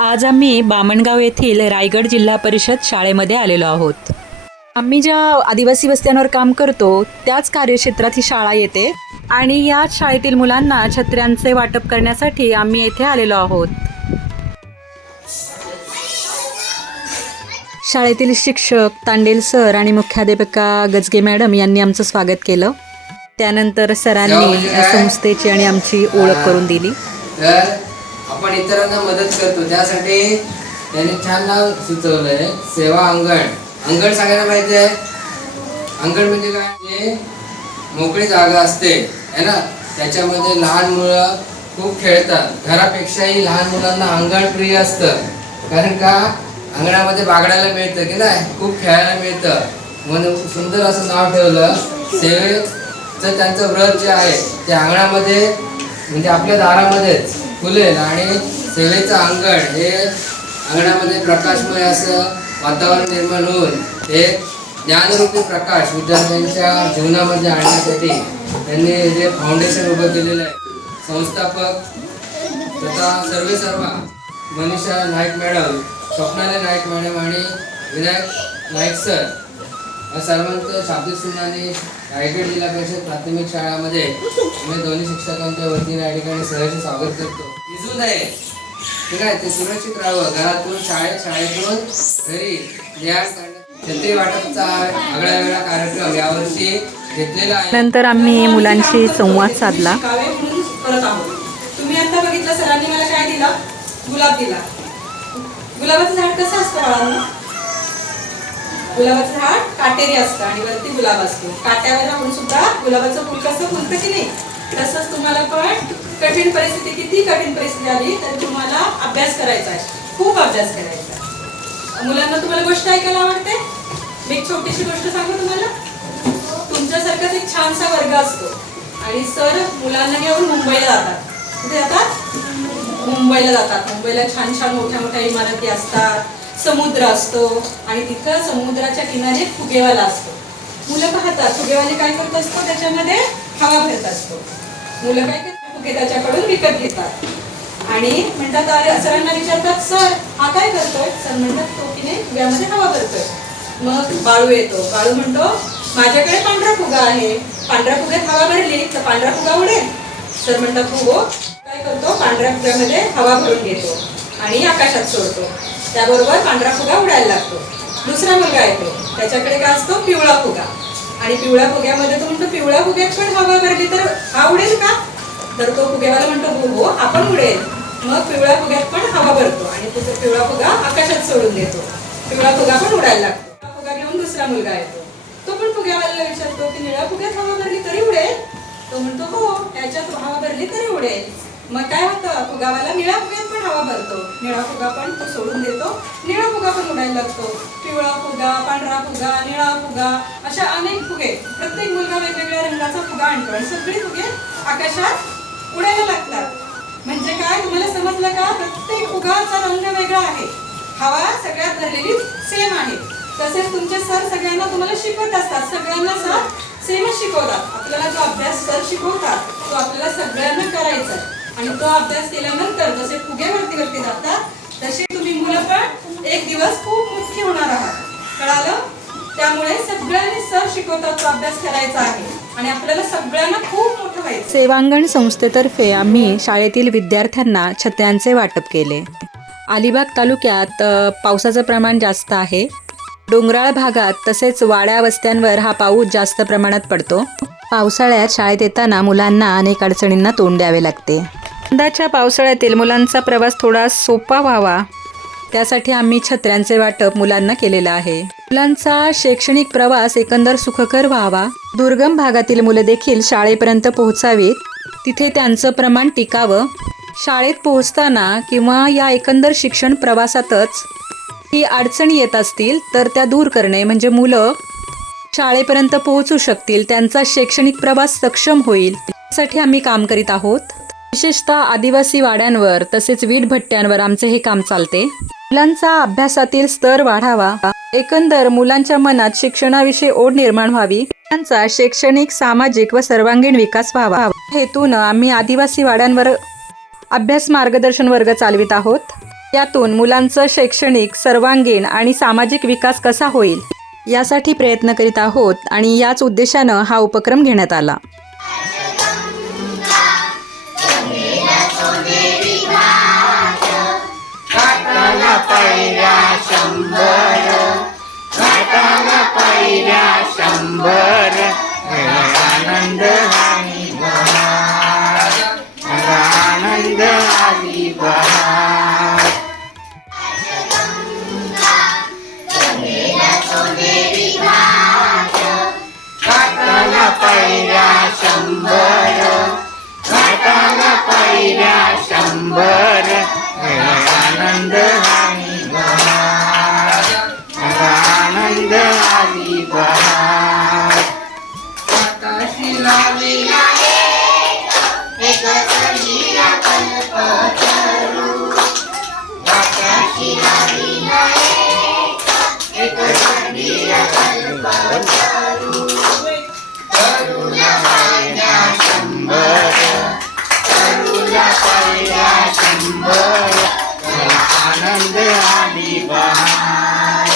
आज आम्ही बामणगाव येथील रायगड जिल्हा परिषद शाळेमध्ये आलेलो आहोत. आम्ही ज्या आदिवासी वस्त्यांवर काम करतो त्याच कार्यक्षेत्रात ही शाळा येते आणि या शाळेतील मुलांना छत्र्यांचे वाटप करण्यासाठी आम्ही येथे आलेलो आहोत. शाळेतील शिक्षक तांडेल सर आणि मुख्याध्यापिका गजगे मॅडम यांनी आमचं स्वागत केलं. त्यानंतर सरांनी संस्थेची आणि आमची ओळख करून दिली. आपण इतरांना मदत करतो त्यासाठी त्यांनी छान नाव सुचवलंय, सेवा अंगण. अंगण सगळ्यांना माहिती आहे. अंगण म्हणजे काय? मोकळी जागा असते है ना, त्याच्यामध्ये लहान मुलं खूप खेळतात. घरापेक्षाही लहान मुलांना अंगण प्रिय असतं, कारण का अंगणामध्ये बागडायला मिळतं की नाही, खूप खेळायला मिळतं. म्हणून सुंदर असं नाव ठेवलं. सेवेचं त्यांचं व्रत जे आहे ते अंगणामध्ये म्हणजे आपल्या दारामध्येच फुलेल आणि सेवेचं अंगण हे अंगणामध्ये प्रकाशमय असं वातावरण निर्माण होऊन हे ज्ञानरूपी प्रकाश विद्यार्थ्यांच्या जीवनामध्ये आणण्यासाठी त्यांनी जे फाउंडेशन उभं केलेलं आहे. संस्थापक तथा सर्वेसर्वा मनीषा नाईक मॅडम, स्वप्नाली नाईक मॅडम आणि विनायक नाईक सर या सर्वांचं शाब्दिक सन्मानाने रायगड जिल्हा परिषद प्राथमिक शाळामध्ये आम्ही दोन्ही शिक्षकांच्या वतीने या ठिकाणी सहर्ष स्वागत करतो. भिजू नये, ठीक आहे, ते सुरक्षित राहावं. घरातून शाळेतून घरी ज्ञान छत्री वाटपचा आगळा वेगळा कार्यक्रम यावर्षी घेतलेला आहे. नंतर आम्ही मुलांशी संवाद साधला. तुम्ही आता बघितलं, सरांनी मला काय दिला? गुलाब दिला. गुलाबाचं झाड कसं असतं बाळांना? गुलाबाचं झाड काटेरी असतं आणि वरती गुलाब असतो. काट्यावर राहून सुद्धा गुलाबाचं फुल कसं फुलतं की नाही, तसंच तुम्हाला पण कठीण परिस्थिती, किती कठीण परिस्थिती आली तरी तुम्हाला अभ्यास करायचा आहे, खूप अभ्यास करायचा आहे. मुलांना तुम्हाला गोष्ट ऐकायला आवडते? मी एक छोटीशी गोष्ट सांगू तुम्हाला. तुमच्यासारखाच एक छानसा वर्ग असतो आणि सर मुलांना घेऊन मुंबईला जातात. कुठे जातात? मुंबईला जातात. मुंबईला छान छान मोठ्या मोठ्या इमारती असतात, समुद्र असतो आणि तिथं समुद्राच्या किनारी फुगेवाला असतो. मुलं पाहतात फुगेवाले काय करत असतो, त्याच्यामध्ये हवा भरत असतो. मुलं काय करतात, फुगे त्याच्याकडून विकत घेतात आणि म्हणतात, अरे सरांना विचारतात, सर हा काय करतोय? सर म्हणतात, तो की नाही फुग्यामध्ये हवा भरतोय. मग बाळू येतो. बाळू म्हणतो, माझ्याकडे पांढरा फुगा आहे, पांढऱ्या फुग्यात हवा भरली तर पांढरा फुगा उडेल. सर म्हणतात, हो. काय करतो, पांढऱ्या फुग्यामध्ये हवा भरून घेतो आणि आकाशात सोडतो. त्याबरोबर पांढरा फुगा उडायला लागतो. दुसरा मुलगा येतो, त्याच्याकडे काय असतो, पिवळा फुगा. आणि पिवळ्या फुग्यामध्ये तो म्हणतो, पिवळ्या फुग्यात पण हवा भरली तर हा उडेल का? तर तो फुग्यावाला म्हणतो, हो हा पण उडेल. मग पिवळ्या फुग्यात पण हवा भरतो आणि तो पिवळा फुगा आकाशात सोडून देतो. पिवळा फुगा पण उडायला लागतो. हा फुगा घेऊन दुसरा मुलगा येतो. तो पण फुग्यावाल्याला विचारतो की निळ्या फुग्यात हवा भरली तरी उडेल? तो म्हणतो, हो याच्यात हवा भरली तरी उडेल. मग काय होतं, फुगावाला निळ्या फुग्यात पण हवा भरतो, निळा फुगा पण तो सोडून देतो, निळा फुगा पण उडायला लागतो. पिवळा फुगा, पांढरा फुगा, निळा फुगा, अशा अनेक फुगे. प्रत्येक मुलगा वेगवेगळ्या रंगाचा फुगा आणतो आणि सगळे फुगे आकाशात उडायला लागतात. म्हणजे काय, तुम्हाला समजलं का? प्रत्येक फुगाचा रंग वेगळा आहे, हवा सगळ्यात भरलेली सेम आहे. तसेच तुमचे सर सगळ्यांना तुम्हाला शिकवत असतात, सगळ्यांना सर सेमच शिकवतात. आपल्याला जो अभ्यास सर शिकवतात तो आपल्याला सगळ्यांना करायचा आहे आणि तो अभ्यास केल्यानंतर जसे फुगे वरती जातात तसे तुम्ही मुलं पण एक दिवस खूप मोठी होणार आहात. कळालं? त्यामुळे सगळ्यांनी सर शिकवतात तो अभ्यास करायचा आहे आणि आपल्याला सगळ्यांना खूप मोठं व्हायचं. सेवांगण संस्थेतर्फे आम्ही शाळेतील विद्यार्थ्यांना छत्र्यांचे वाटप केले. अलिबाग तालुक्यात पावसाचं प्रमाण जास्त आहे. डोंगराळ भागात तसेच वाड्या वस्त्यांवर हा पाऊस जास्त प्रमाणात पडतो. पावसाळ्यात शाळेत येताना मुलांना अनेक अडचणींना तोंड द्यावे लागते. यंदाच्या पावसाळ्यातील मुलांचा प्रवास थोडा सोपा व्हावा त्यासाठी आम्ही छत्र्यांचे वाटप मुलांना केलेलं आहे. मुलांचा शैक्षणिक प्रवास एकंदर सुखकर व्हावा, दुर्गम भागातील मुलं देखील शाळेपर्यंत पोहोचावीत, तिथे त्यांचं प्रमाण टिकावं. शाळेत पोहोचताना किंवा या एकंदर शिक्षण प्रवासातच ही अडचणी येत असतील तर त्या दूर करणे, म्हणजे मुलं शाळेपर्यंत पोहोचू शकतील, त्यांचा शैक्षणिक प्रवास सक्षम होईल, यासाठी आम्ही काम करीत आहोत. विशेषतः आदिवासी वाड्यांवर तसेच वीटभट्ट्यांवर आमचे हे काम चालते. मुलांचा अभ्यासातील स्तर वाढावा, एकंदर मुलांच्या मनात शिक्षणाविषयी ओढ निर्माण व्हावी, त्यांचा शैक्षणिक, सामाजिक व सर्वांगीण विकास व्हावा हेतून आम्ही आदिवासी वाड्यांवर अभ्यास मार्गदर्शन वर्ग चालवित आहोत. यातून मुलांचं शैक्षणिक, सर्वांगीण आणि सामाजिक विकास कसा होईल यासाठी प्रयत्न करीत आहोत आणि याच उद्देशानं हा उपक्रम घेण्यात आला. आनंद आणि आनंद आली बहार. घाटाला पायऱ्या शंभर, घाटाला पायऱ्या शंभर, आनंद आणि बहार, आनंद आली बहार. आकाशी लावली एक सजीला कल्पतरू, आकाशी लावली एक सजीला कल्पतरू. तरुला पायऱ्या शंभर, तरुला पायऱ्या शंभर, आनंद आली बहार,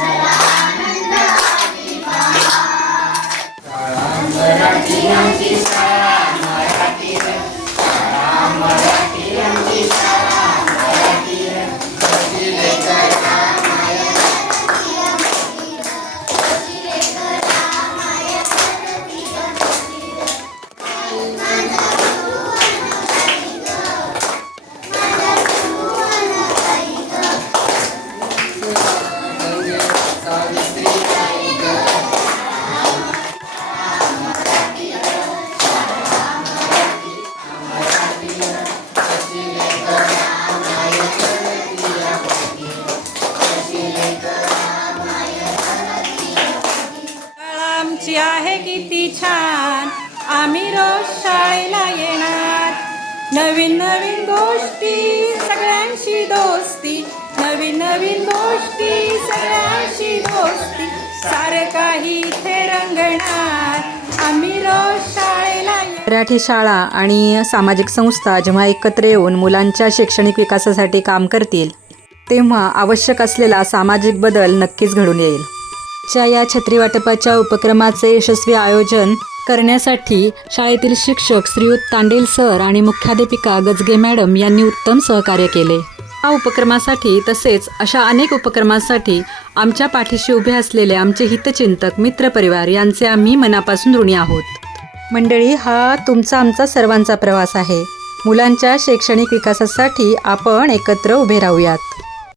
आनंद आली बहार. मराठी आमची शाळा, मराठी शाळा, मराठी आमची शाळा, मराठी बसले करा माया, बसले करा माया, आमची आहे किती छान, आम्ही रोज शाळेला येणार. नवीन नवीन गोष्टी सगळ्यांशी दोस्ती, नवीन नवीन गोष्टी सगळ्यांशी दोस्ती, सारं काही इथे रंगणार. आम्ही रोज शाळेला मराठी शाळा आणि सामाजिक संस्था जेव्हा एकत्र येऊन मुलांच्या शैक्षणिक विकासासाठी काम करतील तेव्हा आवश्यक असलेला सामाजिक बदल नक्कीच घडून येईल. या छत्री वाटपाच्या उपक्रमाचे यशस्वी आयोजन करण्यासाठी शाळेतील शिक्षक श्रीयुत तांडेल सर आणि मुख्याध्यापिका गजगे मॅडम यांनी उत्तम सहकार्य केले. या उपक्रमासाठी तसेच अशा अनेक उपक्रमांसाठी आमच्या पाठीशी उभे असलेले आमचे हितचिंतक मित्रपरिवार यांचे आम्ही मनापासून ऋणी आहोत. मंडळी, हा तुमचा आमचा सर्वांचा प्रवास आहे. मुलांच्या शैक्षणिक विकासासाठी आपण एकत्र उभे राहूयात.